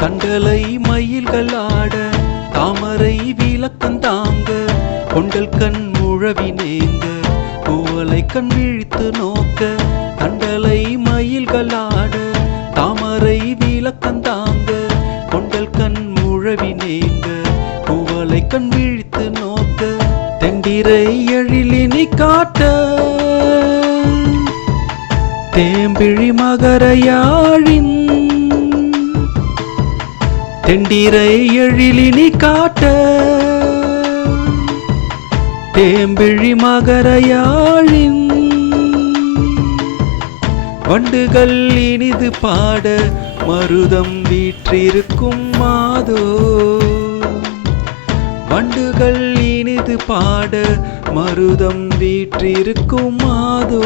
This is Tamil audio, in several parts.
தண்டலை மயில்கள் ஆட தாமரை விளக்கம் தாங்க கொண்டல் கண் முழவி நேங்க கூவலை கண் விழித்து நோக்க தண்டலை மயில்கள் ஆட தாமரை விளக்கம் தாங்க கொண்டல் கண் முழவி நேங்க கூவலை கண் விழித்து நோக்க தெண்டிரை எழிலினி காட்ட. தேம்பிழி மகரையாழின் தெண்டிரை எழிலினி காட்ட தேம்பிழி மகரையாழின் வண்டுகள் இனிது பாட மருதம் வீற்றிருக்கும் மாதோ. வண்டுகள் இனிது பாட மருதம் வீற்றிருக்கும் மாதோ.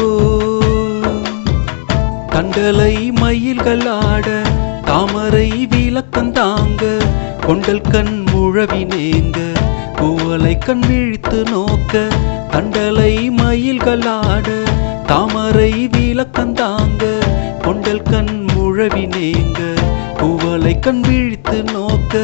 தண்டலை மயில்கள் ஆட தாமரை விளக்கந்தாங்க கொண்டல் கண் முழவினேங்க கூவலை கண் விழித்து நோக்க தண்டலை மயில்களாட தாமரை விளக்கந்தாங்க கொண்டல் கண் முழவினேங்க கூவலை கண் விழித்து நோக்க.